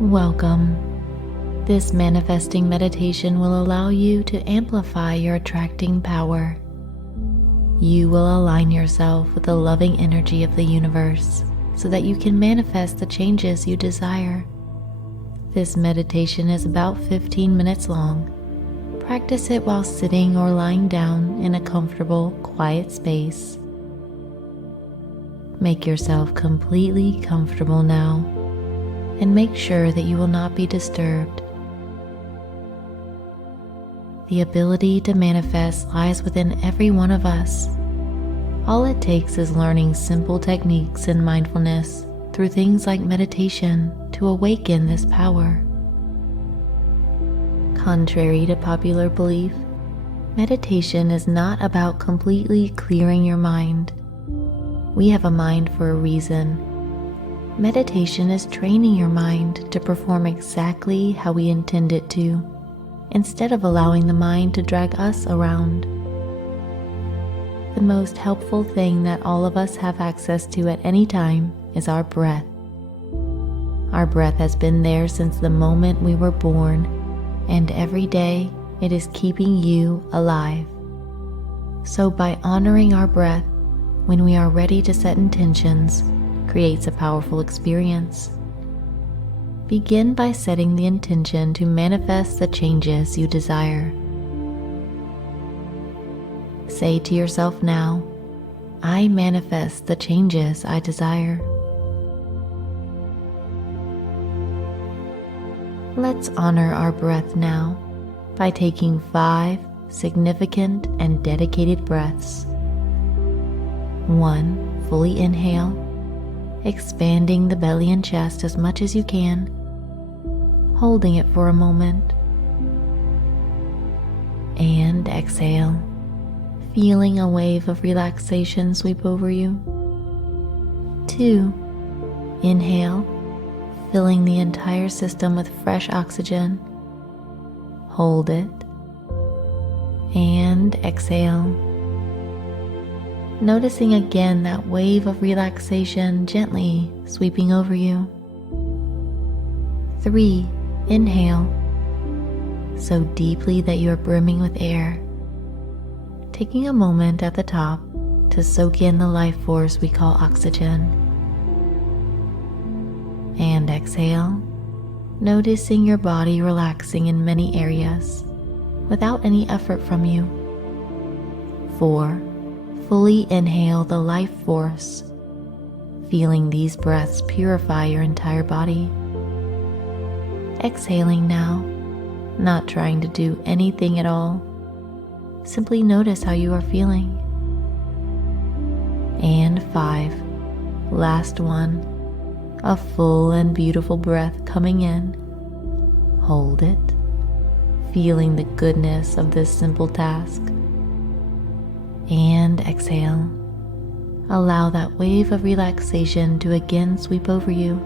Welcome. This manifesting meditation will allow you to amplify your attracting power. You will align yourself with the loving energy of the universe so that you can manifest the changes you desire. This meditation is about 15 minutes long. Practice it while sitting or lying down in a comfortable, quiet space. Make yourself completely comfortable now, and make sure that you will not be disturbed. The ability to manifest lies within every one of us. All it takes is learning simple techniques and mindfulness through things like meditation to awaken this power. Contrary to popular belief, meditation is not about completely clearing your mind. We have a mind for a reason. Meditation is training your mind to perform exactly how we intend it to, instead of allowing the mind to drag us around. The most helpful thing that all of us have access to at any time is our breath. Our breath has been there since the moment we were born, and every day it is keeping you alive. So by honoring our breath, when we are ready to set intentions, creates a powerful experience. Begin by setting the intention to manifest the changes you desire. Say to yourself now, I manifest the changes I desire. Let's honor our breath now by taking 5 significant and dedicated breaths. 1. Fully inhale, expanding the belly and chest as much as you can, holding it for a moment. And exhale, feeling a wave of relaxation sweep over you. 2. Inhale, filling the entire system with fresh oxygen. Hold it. And exhale. Noticing again that wave of relaxation gently sweeping over you. 3. Inhale, so deeply that you are brimming with air. Taking a moment at the top to soak in the life force we call oxygen. And exhale, noticing your body relaxing in many areas without any effort from you. 4. Fully inhale the life force, feeling these breaths purify your entire body. Exhaling now, not trying to do anything at all. Simply notice how you are feeling. And 5. Last one, a full and beautiful breath coming in. Hold it, feeling the goodness of this simple task. And exhale. Allow that wave of relaxation to again sweep over you.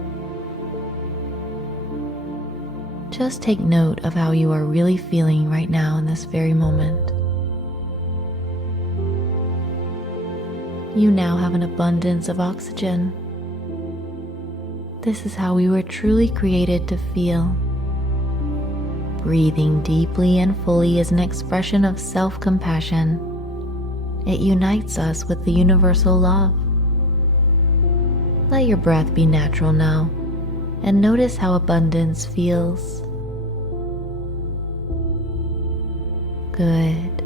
Just take note of how you are really feeling right now in this very moment. You now have an abundance of oxygen. This is how we were truly created to feel. Breathing deeply and fully is an expression of self-compassion. It unites us with the universal love. Let your breath be natural now, and notice how abundance feels. Good.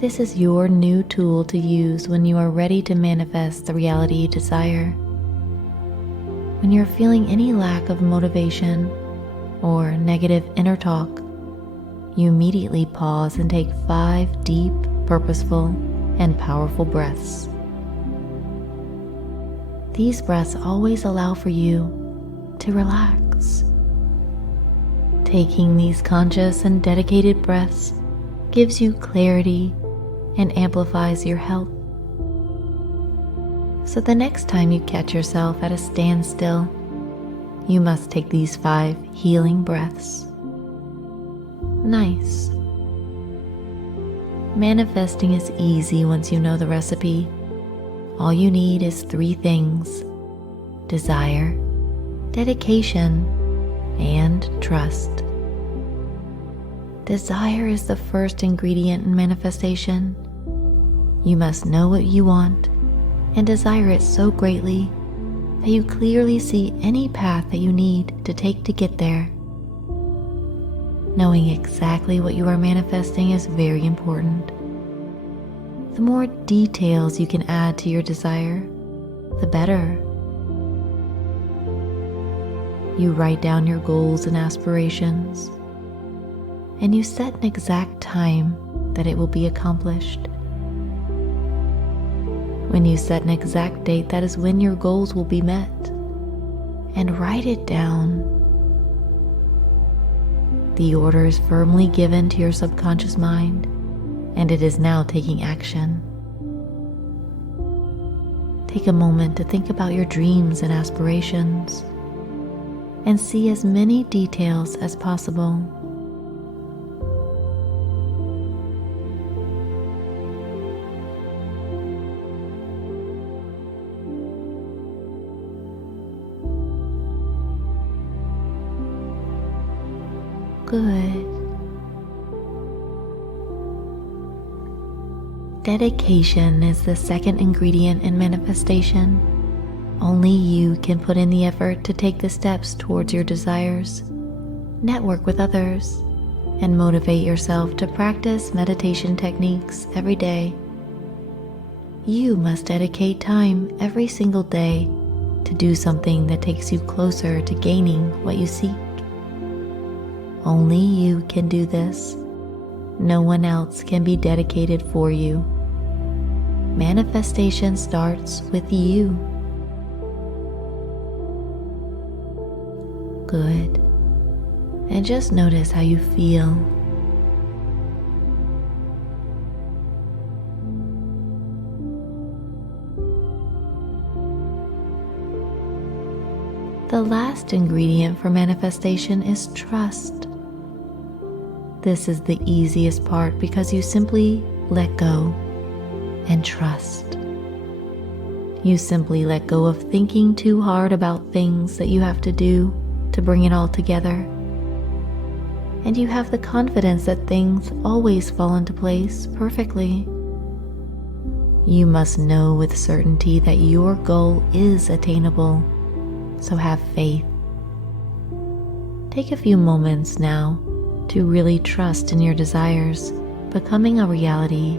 This is your new tool to use when you are ready to manifest the reality you desire. When you're feeling any lack of motivation or negative inner talk, you immediately pause and take 5 deep, purposeful, and powerful breaths. These breaths always allow for you to relax. Taking these conscious and dedicated breaths gives you clarity and amplifies your health. So the next time you catch yourself at a standstill, you must take these 5 healing breaths. Nice. Manifesting is easy once you know the recipe. All you need is 3 things: desire, dedication, and trust. Desire is the first ingredient in manifestation. You must know what you want and desire it so greatly that you clearly see any path that you need to take to get there. Knowing exactly what you are manifesting is very important. The more details you can add to your desire, the better. You write down your goals and aspirations, and you set an exact time that it will be accomplished. When you set an exact date, that is when your goals will be met, and write it down. The order is firmly given to your subconscious mind, and it is now taking action. Take a moment to think about your dreams and aspirations, and see as many details as possible. Good. Dedication is the second ingredient in manifestation. Only you can put in the effort to take the steps towards your desires, network with others, and motivate yourself to practice meditation techniques every day. You must dedicate time every single day to do something that takes you closer to gaining what you seek. Only you can do this. No one else can be dedicated for you. Manifestation starts with you. Good. And just notice how you feel. The last ingredient for manifestation is trust. This is the easiest part because you simply let go and trust. You simply let go of thinking too hard about things that you have to do to bring it all together. And you have the confidence that things always fall into place perfectly. You must know with certainty that your goal is attainable, so have faith. Take a few moments now to really trust in your desires becoming a reality.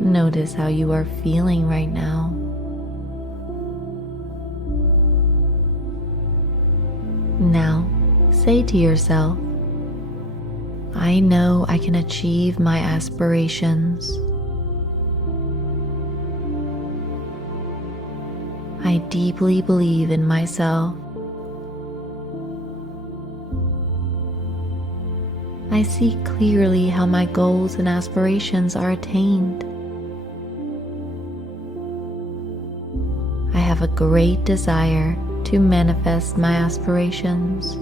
Notice how you are feeling right now. Now, say to yourself, I know I can achieve my aspirations. I deeply believe in myself. I see clearly how my goals and aspirations are attained. I have a great desire to manifest my aspirations.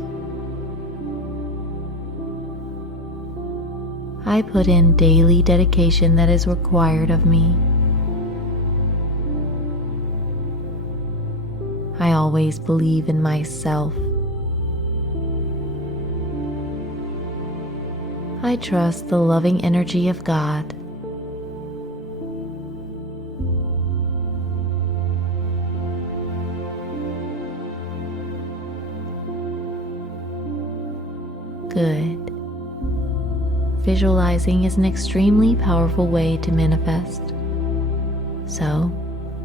I put in daily dedication that is required of me. I always believe in myself. I trust the loving energy of God. Good. Visualizing is an extremely powerful way to manifest. So,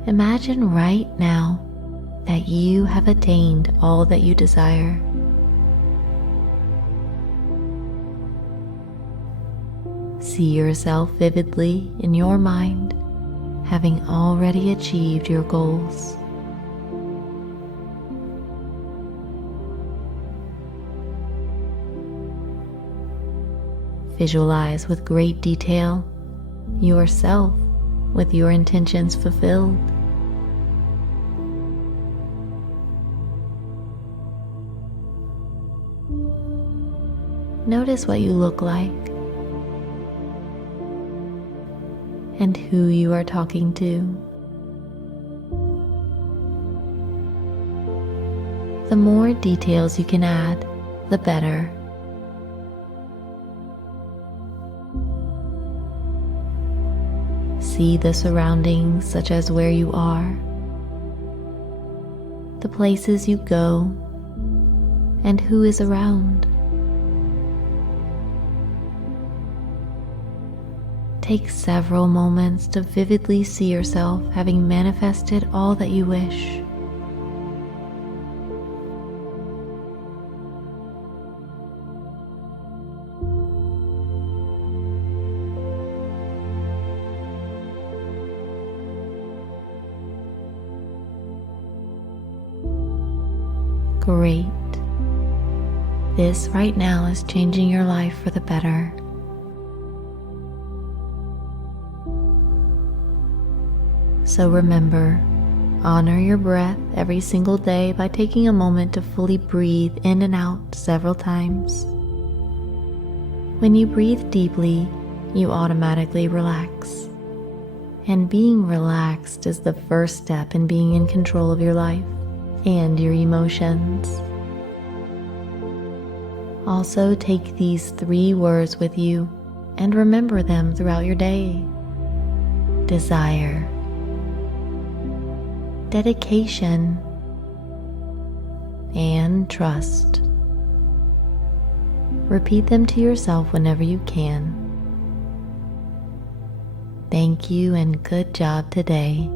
imagine right now that you have attained all that you desire. See yourself vividly in your mind, having already achieved your goals. Visualize with great detail yourself with your intentions fulfilled. Notice what you look like and who you are talking to. The more details you can add, the better. See the surroundings, such as where you are, the places you go, and who is around. Take several moments to vividly see yourself having manifested all that you wish. Great. This right now is changing your life for the better. So remember, honor your breath every single day by taking a moment to fully breathe in and out several times. When you breathe deeply, you automatically relax. And being relaxed is the first step in being in control of your life and your emotions. Also, take these 3 words with you and remember them throughout your day. Desire, dedication, and trust. Repeat them to yourself whenever you can. Thank you and good job today.